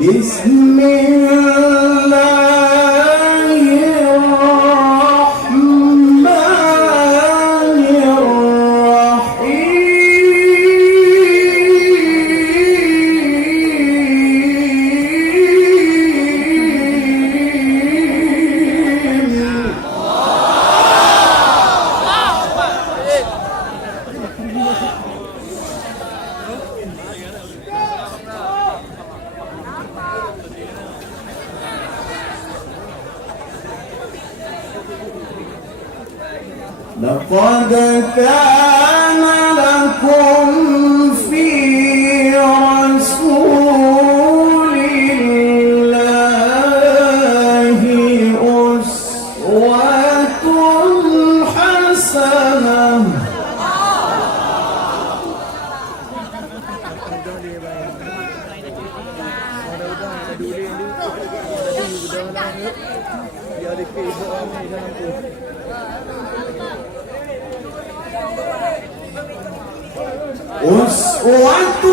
بسم الله الرحمن لقد كان لكم في رسول الله أسوة حسنة أسوة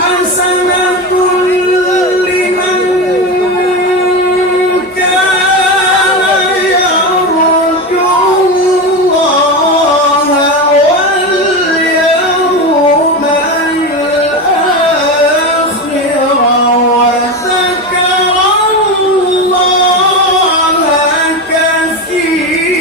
حسنة لمن كان يرجو الله واليوم الآخر وذكر الله كثيرا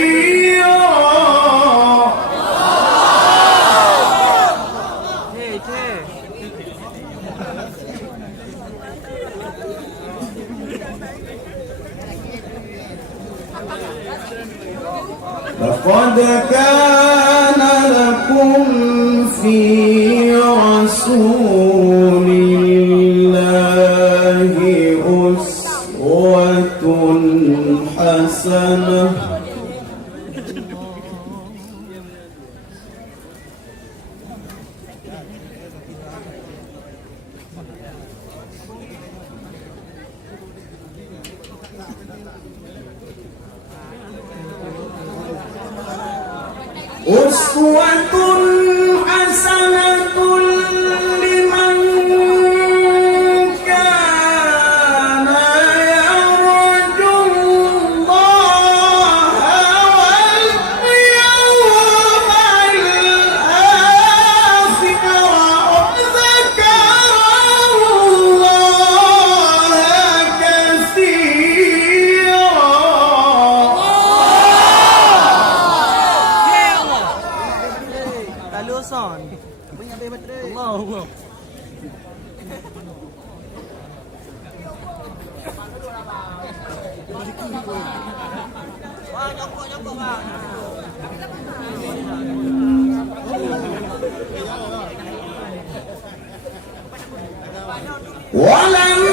لقد كان لكم في رسول الله أسوة حسنة أسوة حسنة لمن كان يرجو الله واليوم الآخر وذكر الله كثيرا Son. Punya baterai. Allah. Wah, jongkok bang. ولم